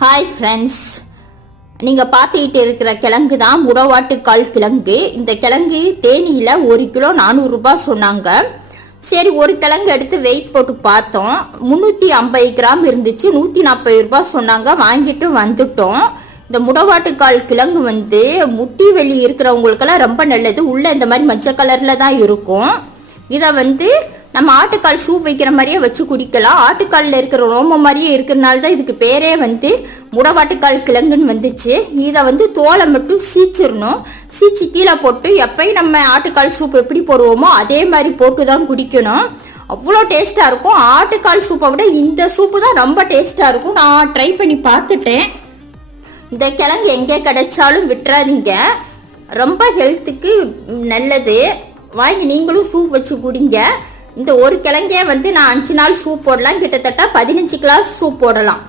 Hi friends நீங்கள் பார்த்துக்கிட்டு இருக்கிற கிழங்கு தான் முடவாட்டுக்கால் கிழங்கு. இந்த கிழங்கு தேனியில் ஒரு கிலோ நானூறுரூபா சொன்னாங்க. சரி ஒரு கிழங்கு எடுத்து வெயிட் போட்டு பார்த்தோம். முந்நூற்றி ஐம்பது கிராம் இருந்துச்சு. நூற்றி நாற்பது ரூபாய் சொன்னாங்க. வாங்கிட்டு வந்துட்டோம். இந்த முடவாட்டுக்கால் கிழங்கு வந்து முட்டி வெளி இருக்கிறவங்களுக்கெல்லாம் ரொம்ப நல்லது. உள்ளே இந்த மாதிரி மஞ்சள் கலரில் தான் இருக்கும். இதை வந்து நம்ம ஆட்டுக்கால் சூப் வைக்கிற மாதிரியே வச்சு குடிக்கலாம். ஆட்டுக்காலில் இருக்கிற ரோம மாதிரியே இருக்கிறனால தான் இதுக்கு பேரே வந்து முடவாட்டுக்கால் கிழங்குன்னு வந்துச்சு. இதை வந்து தோலை மட்டும் சீச்சிடணும் சீச்சு கீழே போட்டு எப்பயும் நம்ம ஆட்டுக்கால் சூப் எப்படி போடுவோமோ அதே மாதிரி போட்டு தான் குடிக்கணும். அவ்வளோ டேஸ்ட்டாக இருக்கும். ஆட்டுக்கால் சூப்பை விட இந்த சூப்பு தான் ரொம்ப டேஸ்ட்டாக இருக்கும். நான் ட்ரை பண்ணி பார்த்துட்டேன். இந்த கிழங்கு எங்கே கிடைச்சாலும் விட்டுறாதீங்க. ரொம்ப ஹெல்த்துக்கு நல்லது. வாங்கி நீங்களும் சூப் வச்சு குடிங்க. இந்த ஒரு கிழங்கே வந்து நான் அஞ்சு நாள் சூப் போடலாம். கிட்டத்தட்ட பதினஞ்சு கிளாஸ் சூப் போடலாம்.